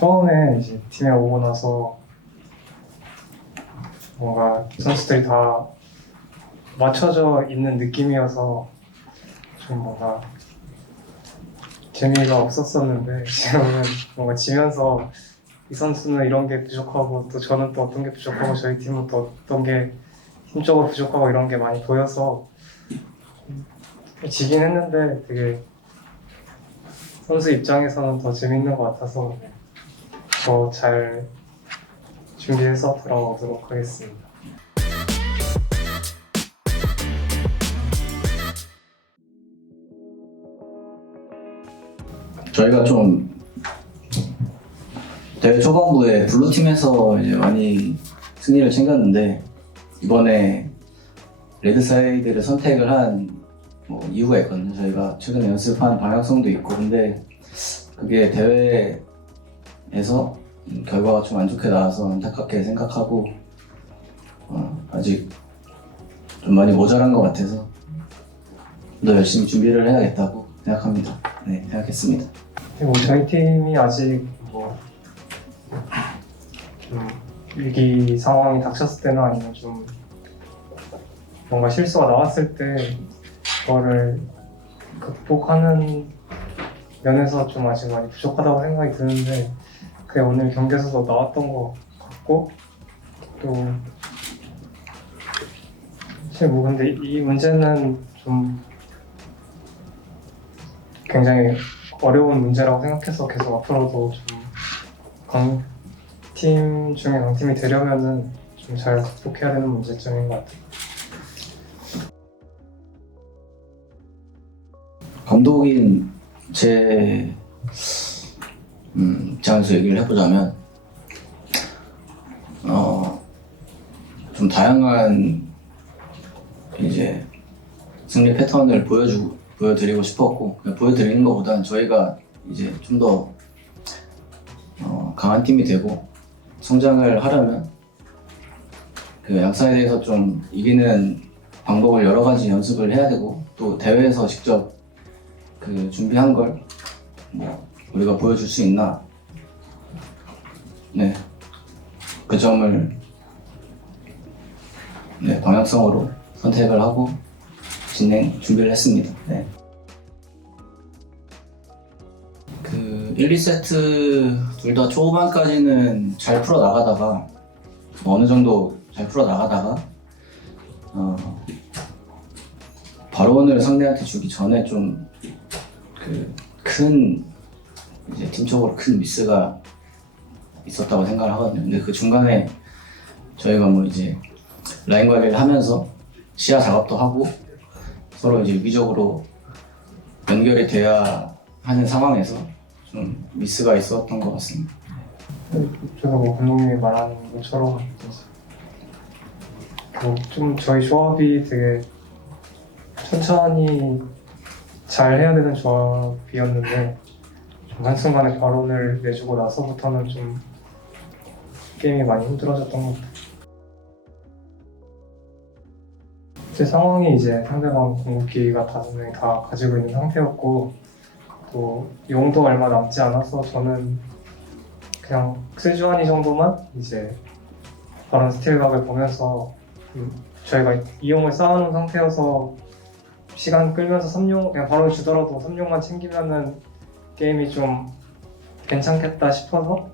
처음에 이제 팀에 오고 나서 뭔가 선수들이 다 맞춰져 있는 느낌이어서 좀 뭔가 재미가 없었었는데 지금은 뭔가 지면서 이 선수는 이런 게 부족하고 또 저는 또 어떤 게 부족하고 저희 팀은 또 어떤 게 힘적으로 부족하고 이런 게 많이 보여서 지긴 했는데 되게 선수 입장에서는 더 재밌는 것 같아서 더 잘 준비해서 돌아오도록 하겠습니다. 저희가 좀 대회 초반부에 블루팀에서 이제 많이 승리를 챙겼는데 이번에 레드사이드를 선택을 한 이유가 있거든요. 저희가 최근에 연습한 방향성도 있고, 근데 그게 대회에서 결과가 좀 안 좋게 나와서 안타깝게 생각하고 아직 좀 많이 모자란 것 같아서 더 열심히 준비를 해야겠다고 생각합니다. 네, 생각했습니다. 그리고 저희 팀이 아직 좀 위기 상황이 닥쳤을 때나 아니면 좀 뭔가 실수가 나왔을 때 그거를 극복하는 면에서 좀 아직 많이 부족하다고 생각이 드는데 그게 오늘 경기에서도 나왔던 것 같고 또 사실 근데 이 문제는 좀 굉장히 어려운 문제라고 생각해서 계속 앞으로도 좀 강팀 중에 강팀이 되려면은 좀 잘 극복해야 되는 문제점인 것 같아요. 감독인 제 입장에서 얘기를 해보자면 좀 다양한 이제 승리 패턴을 보여드리고 싶었고, 그냥 보여드리는 것보다는 저희가 이제 좀 더 강한 팀이 되고 성장을 하려면 그 양사이드에서 좀 이기는 방법을 여러 가지 연습을 해야 되고, 또 대회에서 직접 그 준비한 걸 우리가 보여줄 수 있나, 네, 그 점을 방향성으로 선택을 하고 준비를 했습니다. 네. 그 1, 2세트 둘 다 초반까지는 잘 풀어 나가다가 어느 정도 잘 풀어 나가다가 바론을 상대한테 주기 전에 좀 큰 이제 팀적으로 큰 미스가 있었다고 생각을 하거든요. 근데 그 중간에 저희가 이제 라인 관리를 하면서 시야 작업도 하고 서로 이제 유기적으로 연결이 돼야 하는 상황에서 좀 미스가 있었던 것 같습니다. 제가 감독님이 말하는 것처럼 좀 저희 조합이 되게 천천히 잘 해야 되는 조합이었는데 좀 한순간에 발언을 내주고 나서부터는 좀 게임이 많이 힘들어졌던 것 같아요. 제 상황이 이제 상대방 공격기가 5명이 다 가지고 있는 상태였고 또 용도 얼마 남지 않아서 저는 그냥 세주환이 정도만 이제 바론 스틸각을 보면서 저희가 이용을 쌓아놓은 상태여서 시간 끌면서 3용 그냥 바로 주더라도 3용만 챙기면은 게임이 좀 괜찮겠다 싶어서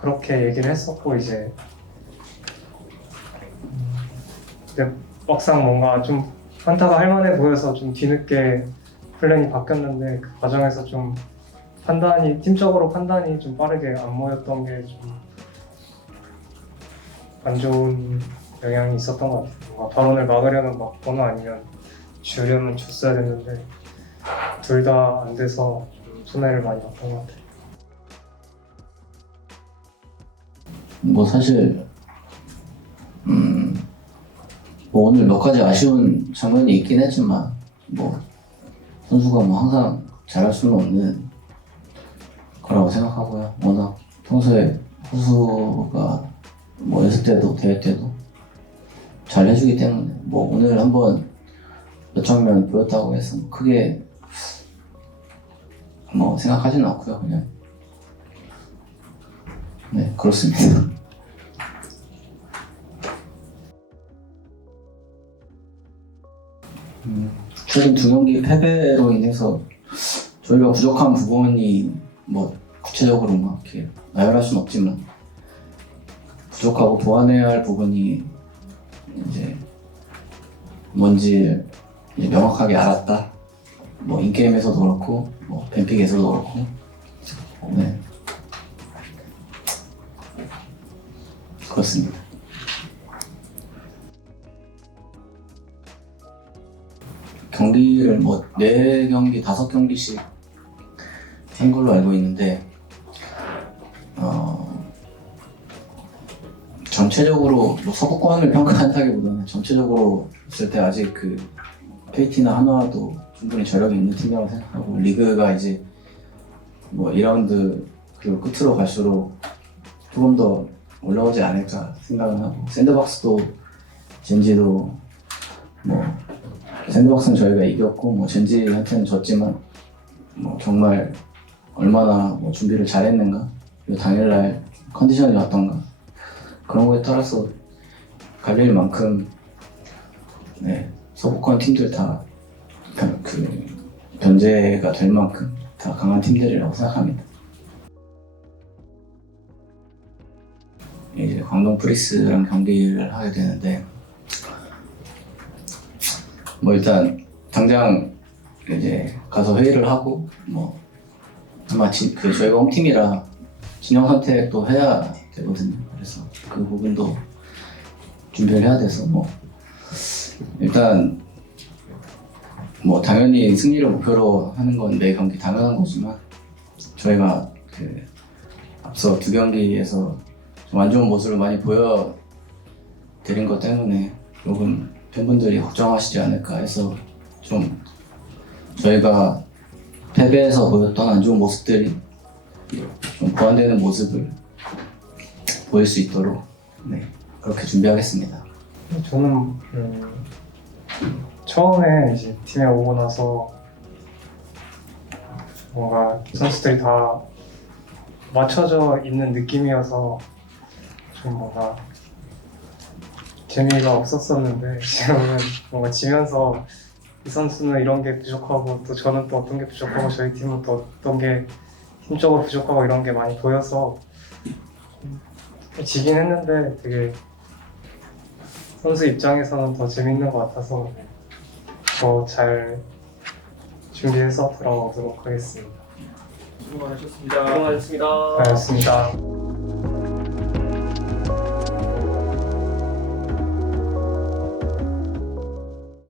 그렇게 얘기를 했었고, 이제 근데 막상 뭔가 좀 한타가 할만해 보여서 좀 뒤늦게 플랜이 바뀌었는데 그 과정에서 좀 팀적으로 판단이 좀 빠르게 안 모였던 게 좀 안 좋은 영향이 있었던 것 같아요. 뭔가 발언을 막으려면 막거나 아니면 주려면 줬어야 됐는데 둘 다 안 돼서 좀 손해를 많이 봤던 것 같아요. 사실 오늘 몇 가지 아쉬운 장면이 있긴 했지만 선수가 항상 잘할 수는 없는 거라고 생각하고요. 워낙 평소에 선수가 연습 때도 대회 때도 잘 해주기 때문에 오늘 한번 몇 장면 보였다고 해서 크게 생각하지는 않고요. 그냥 네, 그렇습니다. 최근 두 경기 패배로 인해서 저희가 부족한 부분이 뭐 구체적으로 막 이렇게 나열할 수는 없지만 부족하고 보완해야 할 부분이 이제 뭔지 이제 명확하게 알았다. 뭐 인게임에서도 그렇고 뭐 뱀픽에서도 그렇고 네 그렇습니다. 경기를 뭐 4경기, 5경기씩 한 걸로 알고 있는데 전체적으로 뭐 서부권을 평가한다기보다는 전체적으로 봤을 때 아직 그 KT나 한화도 충분히 저력이 있는 팀이라고 생각하고 리그가 이제 뭐 2라운드 그리고 끝으로 갈수록 조금 더 올라오지 않을까 생각은 하고 샌드박스도 젠지도 뭐 샌드박스는 저희가 이겼고 뭐 젠지한테는 졌지만 뭐 정말 얼마나 뭐 준비를 잘했는가 그리고 당일날 컨디션이 어떤가 그런 거에 따라서 갈릴 만큼 네, 서부권 팀들 다 견제가 될 만큼 다 강한 팀들이라고 생각합니다. 이제 광동 프리스랑 경기를 하게 되는데 뭐 일단 당장 이제 가서 회의를 하고 뭐 아마 저희가 홈팀이라 진영 선택도 해야 되거든요. 그래서 그 부분도 준비를 해야 돼서 뭐 일단 뭐 당연히 승리를 목표로 하는 건 매 경기 당연한 거지만 저희가 그 앞서 2경기에서 좀 안 좋은 모습을 많이 보여드린 것 때문에 조금 팬분들이 걱정하시지 않을까 해서 좀 저희가 패배에서 보였던 안 좋은 모습들이 좀 보완되는 모습을 보일 수 있도록 네, 그렇게 준비하겠습니다. 저는 처음에 이제 팀에 오고 나서 뭔가 선수들이 다 맞춰져 있는 느낌이어서 좀 뭔가 재미가 없었었는데 지금은 뭔가 지면서 이 선수는 이런 게 부족하고 또 저는 또 어떤 게 부족하고 저희 팀은 또 어떤 게 팀적으로 부족하고 이런 게 많이 보여서 지긴 했는데 되게 선수 입장에서는 더 재밌는 것 같아서 더 잘 준비해서 돌아오도록 하겠습니다. 수고 많으셨습니다. 수고 많으셨습니다. 고맙습니다.